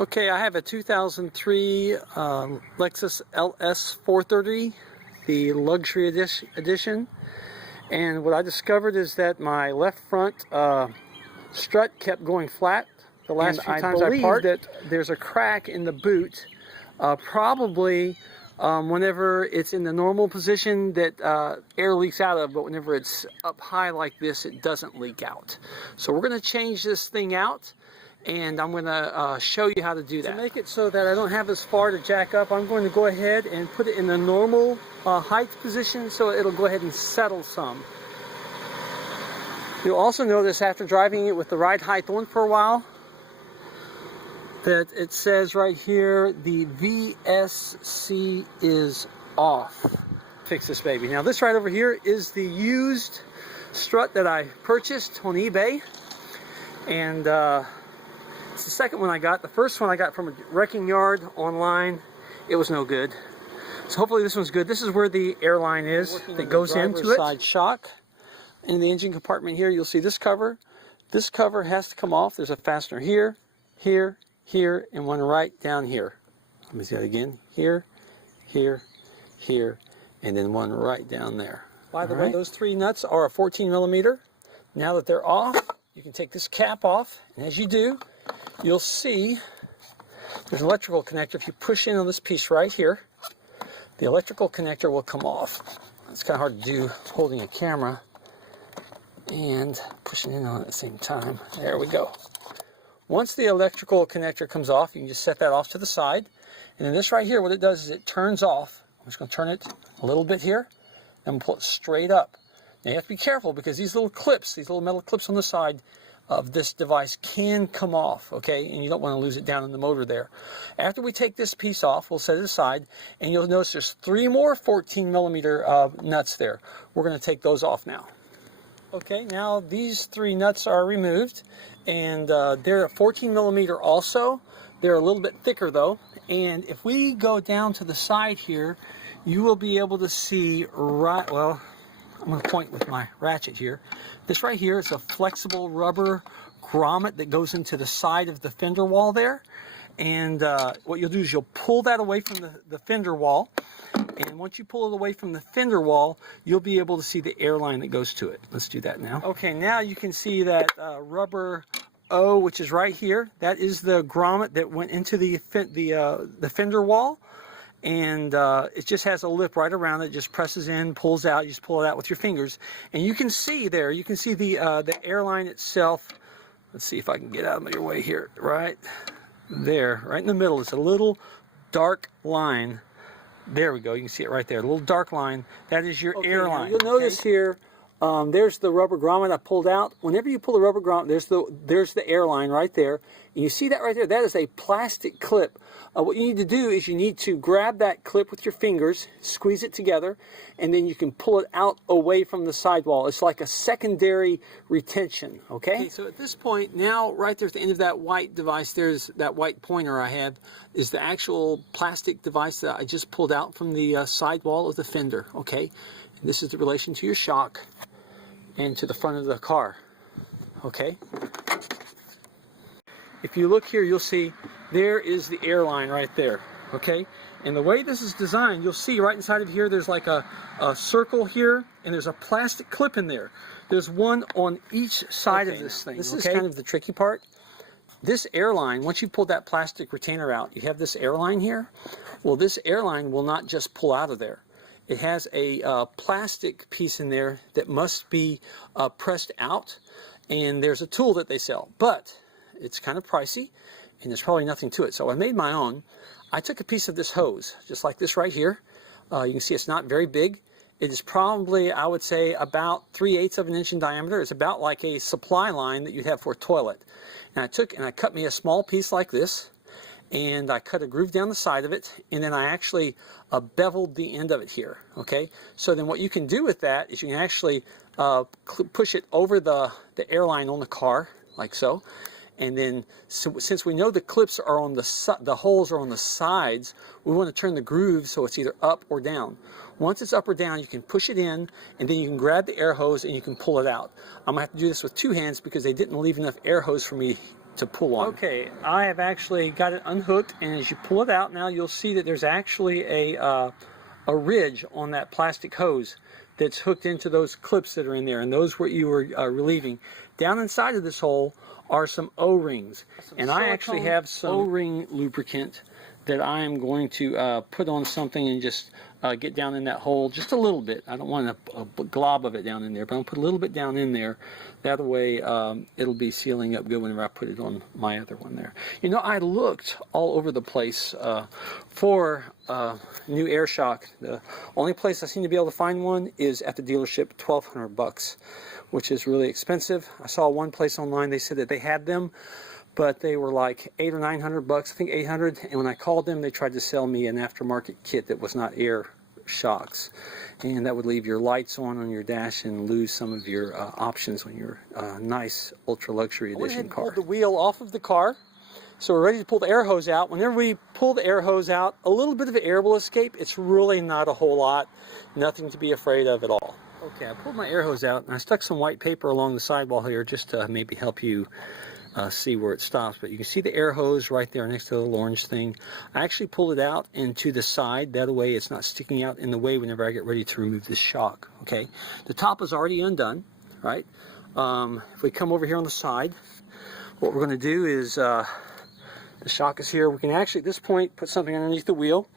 Okay, I have a 2003 Lexus LS430, the luxury edition. And what I discovered is that my left front strut kept going flat the last few times I parked. That there's a crack in the boot, probably whenever it's in the normal position that air leaks out of, but whenever it's up high like this, it doesn't leak out. So we're going to change this thing out, and I'm going to show you how to do that. To make it so that I don't have as far to jack up, I'm going to go ahead and put it in the normal height position so it'll go ahead and settle some. You'll also notice after driving it with the ride height on for a while that it says right here the VSC is off. Fix this baby. Now this right over here is the used strut that I purchased on eBay, and it's the second one I got. The first one I got from a wrecking yard online. It was no good. So hopefully this one's good. This is where the airline is that goes into it. Side shock. In the engine compartment here, you'll see this cover. This cover has to come off. There's a fastener here, here, here, and one right down here. Let me see that again. Here, here, here, and then one right down there. By the way, those three nuts are a 14 millimeter. Now that they're off, you can take this cap off, and as you do, you'll see there's an electrical connector. If you push in on this piece right here, the electrical connector will come off. It's kind of hard to do holding a camera and pushing in on it at the same time. There we go. Once the electrical connector comes off, you can just set that off to the side. And then this right here, what it does is it turns off. I'm just going to turn it a little bit here, and pull it straight up. Now you have to be careful because these little clips, these little metal clips on the side of this device can come off, okay? And you don't want to lose it down in the motor there. After we take this piece off, we'll set it aside, and you'll notice there's three more 14 millimeter nuts there. We're going to take those off now. Okay, now these three nuts are removed, and they're a 14 millimeter also. They're a little bit thicker though, and if we go down to the side here, you will be able to see right, well, I'm going to point with my ratchet here. This right here is a flexible rubber grommet that goes into the side of the fender wall there, and what you'll do is you'll pull that away from the fender wall. And once you pull it away from the fender wall, you'll be able to see the airline that goes to it. Let's do that now. Okay, now you can see that rubber O, which is right here. That is the grommet that went into the fender wall. And it just has a lip right around it. Just presses in, pulls out. You just pull it out with your fingers. And you can see there, you can see the airline itself. Let's see if I can get out of your way here. Right there, right in the middle. It's a little dark line. There we go. You can see it right there. A little dark line. That is your airline. You'll notice here, there's the rubber grommet I pulled out. Whenever you pull the rubber grommet, there's the airline right there. And you see that right there? That is a plastic clip. What you need to do is you need to grab that clip with your fingers, squeeze it together, and then you can pull it out away from the sidewall. It's like a secondary retention, okay? So at this point, now right there at the end of that white device, there's that white pointer I have, is the actual plastic device that I just pulled out from the sidewall of the fender, okay? And this is the relation to your shock and to the front of the car, okay? If you look here, you'll see there is the airline right there, okay? And the way this is designed, you'll see right inside of here, there's like a circle here, and there's a plastic clip in there. There's one on each side of this thing, This is kind of the tricky part. This airline, once you pull that plastic retainer out, you have this airline here. Well, this airline will not just pull out of there. It has a plastic piece in there that must be pressed out, and there's a tool that they sell. But it's kind of pricey, and there's probably nothing to it. So I made my own. I took a piece of this hose, just like this right here. You can see it's not very big. It is probably, I would say, about 3/8 of an inch in diameter. It's about like a supply line that you'd have for a toilet. And I cut me a small piece like this, and I cut a groove down the side of it, and then I actually beveled the end of it here, okay? So then what you can do with that is you can actually push it over the airline on the car, like so. And then, since we know the clips are on the holes are on the sides, we want to turn the groove so it's either up or down. Once it's up or down, you can push it in, and then you can grab the air hose and you can pull it out. I'm going to have to do this with two hands because they didn't leave enough air hose for me to pull on. Okay, I have actually got it unhooked, and as you pull it out now, you'll see that there's actually a ridge on that plastic hose that's hooked into those clips that are in there, and those what you were relieving. Down inside of this hole are some O-rings, and I actually have some O-ring lubricant that I am going to put on something and just get down in that hole just a little bit. I don't want a glob of it down in there, but I'll put a little bit down in there. That way it'll be sealing up good whenever I put it on my other one there. You know, I looked all over the place for new air shock. The only place I seem to be able to find one is at the dealership, $1,200, which is really expensive. I saw one place online, they said that they had them, but they were like $800 or $900, I think 800. And when I called them, they tried to sell me an aftermarket kit that was not air shocks, and that would leave your lights on your dash and lose some of your options on your nice ultra luxury edition car. Pulled the wheel off of the car, so we're ready to pull the air hose out. Whenever we pull the air hose out, a little bit of an air will escape. It's really not a whole lot, nothing to be afraid of at all. Okay, I pulled my air hose out and I stuck some white paper along the sidewall here just to maybe help you see where it stops. But you can see the air hose right there next to the little orange thing. I actually pulled it out and to the side, that way it's not sticking out in the way whenever I get ready to remove this shock. Okay, the top is already undone, right? If we come over here on the side, what we're going to do is the shock is here. We can actually at this point put something underneath the wheel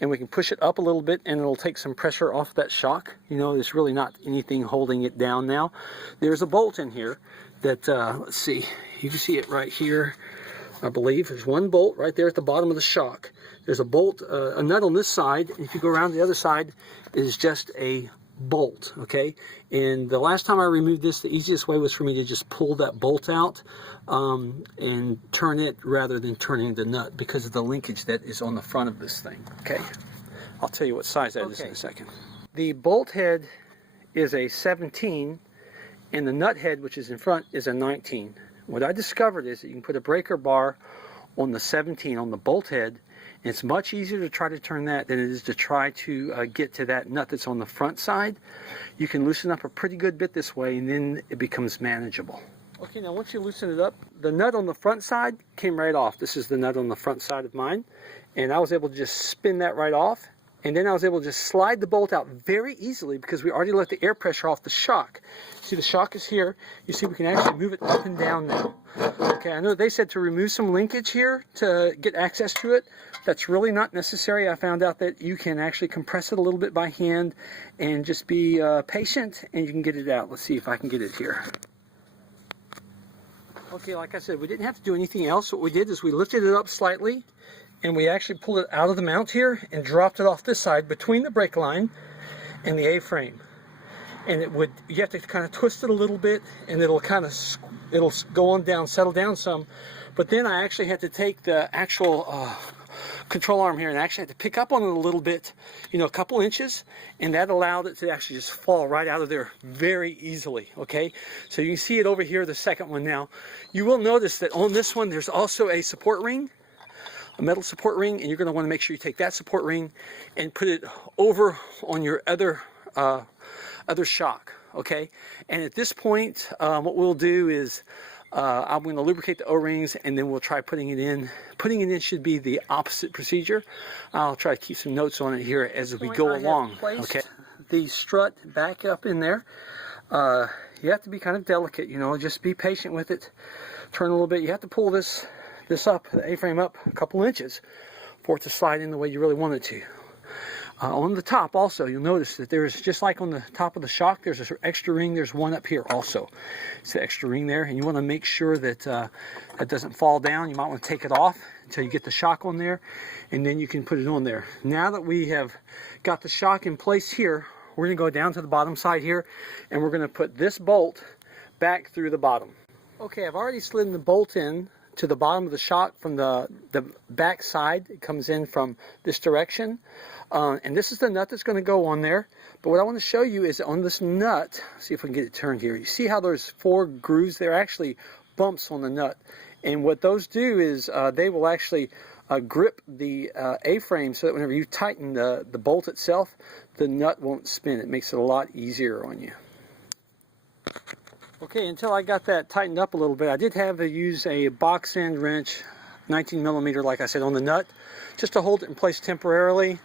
and we can push it up a little bit and it'll take some pressure off that shock. You know, there's really not anything holding it down now. There's a bolt in here that, let's see, you can see it right here, I believe. There's one bolt right there at the bottom of the shock. There's a bolt, a nut on this side, and if you go around the other side, is just a bolt, okay? And the last time I removed this, the easiest way was for me to just pull that bolt out and turn it rather than turning the nut because of the linkage that is on the front of this thing, okay? I'll tell you what size that is in a second. The bolt head is a 17, and the nut head, which is in front, is a 19. What I discovered is that you can put a breaker bar on the 17 on the bolt head. And it's much easier to try to turn that than it is to try to get to that nut that's on the front side. You can loosen up a pretty good bit this way, and then it becomes manageable. Okay, now once you loosen it up, the nut on the front side came right off. This is the nut on the front side of mine, and I was able to just spin that right off. And then I was able to just slide the bolt out very easily because we already let the air pressure off the shock. See, the shock is here. You see, we can actually move it up and down now. Okay, I know they said to remove some linkage here to get access to it. That's really not necessary. I found out that you can actually compress it a little bit by hand and just be patient and you can get it out. Let's see if I can get it here. Okay, like I said, we didn't have to do anything else. What we did is we lifted it up slightly, and we actually pulled it out of the mount here and dropped it off this side between the brake line and the A-frame. And it would, you have to kind of twist it a little bit, and it'll kind of, it'll go on down, settle down some. But then I actually had to take the actual control arm here and actually had to pick up on it a little bit, you know, a couple inches, and that allowed it to actually just fall right out of there very easily, okay? So you can see it over here, the second one now. You will notice that on this one, there's also a support ring, a metal support ring, and you're going to want to make sure you take that support ring and put it over on your other shock, okay? And at this point, what we'll do is I'm going to lubricate the O-rings, and then we'll try putting it in. Putting it in should be the opposite procedure. I'll try to keep some notes on it here as we go along. Okay. The strut back up in there. You have to be kind of delicate, you know, just be patient with it. Turn a little bit. You have to pull this up, the A-frame up a couple inches for it to slide in the way you really want it to. On the top also, you'll notice that there's, just like on the top of the shock, there's an extra ring. There's one up here also. It's an extra ring there, and you want to make sure that that doesn't fall down. You might want to take it off until you get the shock on there, and then you can put it on there. Now that we have got the shock in place here, we're going to go down to the bottom side here, and we're going to put this bolt back through the bottom. Okay, I've already slid the bolt in to the bottom of the shock from the back side. It comes in from this direction. And this is the nut that's going to go on there. But what I want to show you is on this nut, see if we can get it turned here. You see how there's 4 grooves? They're actually bumps on the nut. And what those do is they will actually grip the A-frame so that whenever you tighten the bolt itself, the nut won't spin. It makes it a lot easier on you. Okay, until I got that tightened up a little bit, I did have to use a box end wrench, 19 millimeter, like I said, on the nut, just to hold it in place temporarily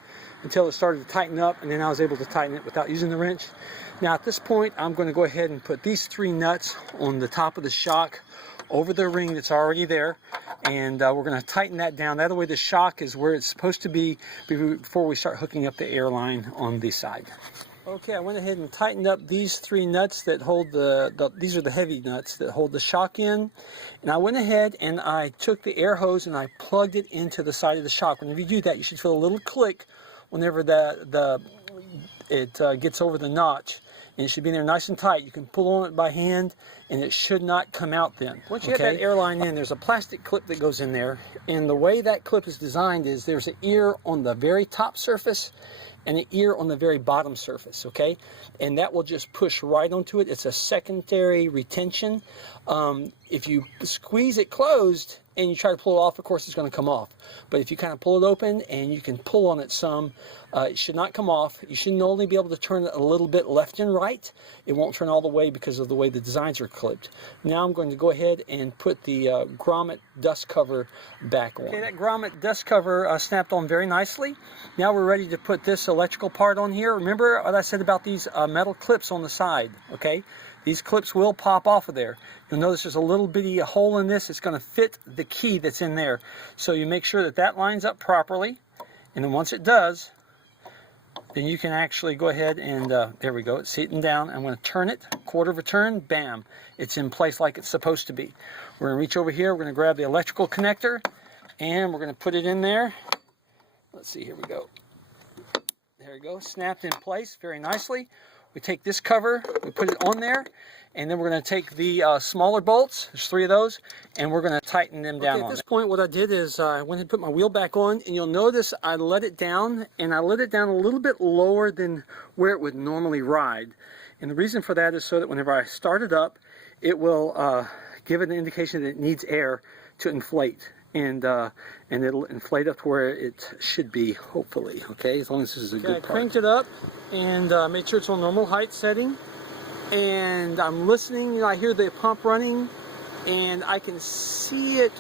until it started to tighten up, and then I was able to tighten it without using the wrench. Now at this point, I'm going to go ahead and put these 3 nuts on the top of the shock over the ring that's already there, and we're going to tighten that down. That way the shock is where it's supposed to be before we start hooking up the air line on the side. Okay, I went ahead and tightened up these 3 nuts that hold these are the heavy nuts that hold the shock in. And I went ahead and I took the air hose and I plugged it into the side of the shock. Whenever you do that, you should feel a little click whenever it gets over the notch. And it should be in there nice and tight. You can pull on it by hand and it should not come out then. Once you have that air line in, there's a plastic clip that goes in there. And the way that clip is designed is there's an ear on the very top surface and an ear on the very bottom surface, okay? And that will just push right onto it. It's a secondary retention. If you squeeze it closed and you try to pull it off, of course it's going to come off. But if you kind of pull it open and you can pull on it some, it should not come off. You should only be able to turn it a little bit left and right. It won't turn all the way because of the way the designs are clipped. Now I'm going to go ahead and put the grommet dust cover back on. Okay, that grommet dust cover snapped on very nicely. Now we're ready to put this electrical part on here. Remember what I said about these metal clips on the side, okay? These clips will pop off of there. You'll notice there's a little bitty hole in this. It's going to fit the key that's in there. So you make sure that that lines up properly. And then once it does, then you can actually go ahead and, there we go, it's seating down. I'm going to turn it, 1/4 of a turn, bam. It's in place like it's supposed to be. We're going to reach over here, we're going to grab the electrical connector, and we're going to put it in there. Let's see, here we go. There we go, snapped in place very nicely. We take this cover, we put it on there, and then we're going to take the smaller bolts, there's 3 of those, and we're going to tighten them down. At this point, what I did is I went and put my wheel back on, and you'll notice I let it down, and I let it down a little bit lower than where it would normally ride. And the reason for that is so that whenever I start it up, it will give it an indication that it needs air to inflate. And it'll inflate up to where it should be, hopefully, okay, as long as this is a good part. I cranked it up and made sure it's on normal height setting, and I'm listening. You know, I hear the pump running, and I can see it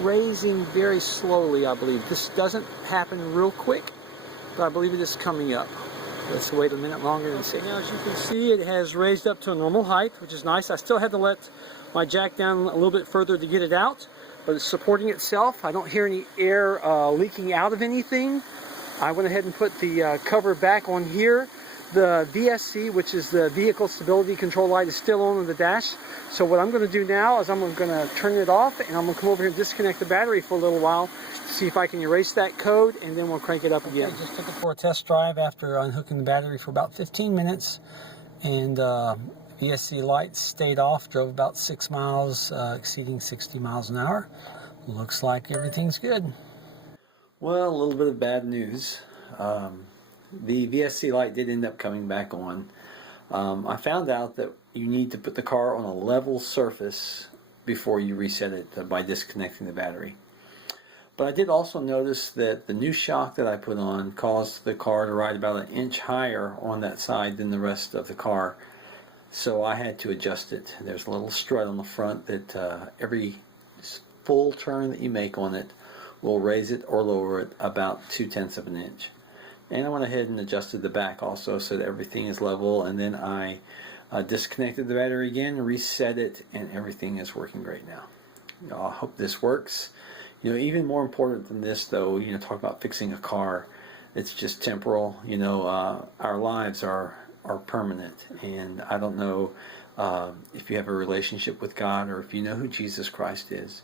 raising very slowly, I believe. This doesn't happen real quick, but I believe it is coming up. Let's wait a minute longer and see. Now, as you can see, it has raised up to a normal height, which is nice. I still had to let my jack down a little bit further to get it out, but it's supporting itself. I don't hear any air leaking out of anything. I went ahead and put the cover back on here. The VSC, which is the Vehicle Stability Control Light, is still on the dash. So what I'm going to do now is I'm going to turn it off, and I'm going to come over here and disconnect the battery for a little while to see if I can erase that code, and then we'll crank it up again. I just took it for a test drive after unhooking the battery for about 15 minutes, and VSC lights stayed off, drove about 6 miles, exceeding 60 miles an hour. Looks like everything's good. Well, a little bit of bad news. The VSC light did end up coming back on. I found out that you need to put the car on a level surface before you reset it by disconnecting the battery. But I did also notice that the new shock that I put on caused the car to ride about 1 inch higher on that side than the rest of the car. So I had to adjust it. There's a little strut on the front that every full turn that you make on it will raise it or lower it about 2/10 of an inch. And I went ahead and adjusted the back also so that everything is level, and then I disconnected the battery again, reset it, and everything is working great now. I hope this works. You know, even more important than this though, you know, talk about fixing a car, it's just temporal. You know, our lives are permanent, and I don't know if you have a relationship with God or if you know who Jesus Christ is,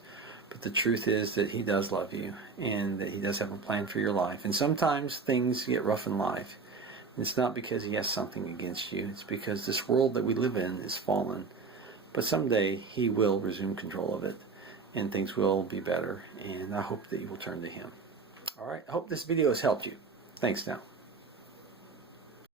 but the truth is that He does love you and that He does have a plan for your life. And sometimes things get rough in life. It's not because He has something against you, it's because this world that we live in is fallen. But someday He will resume control of it and things will be better, and I hope that you will turn to Him. Alright, I hope this video has helped you. Thanks now.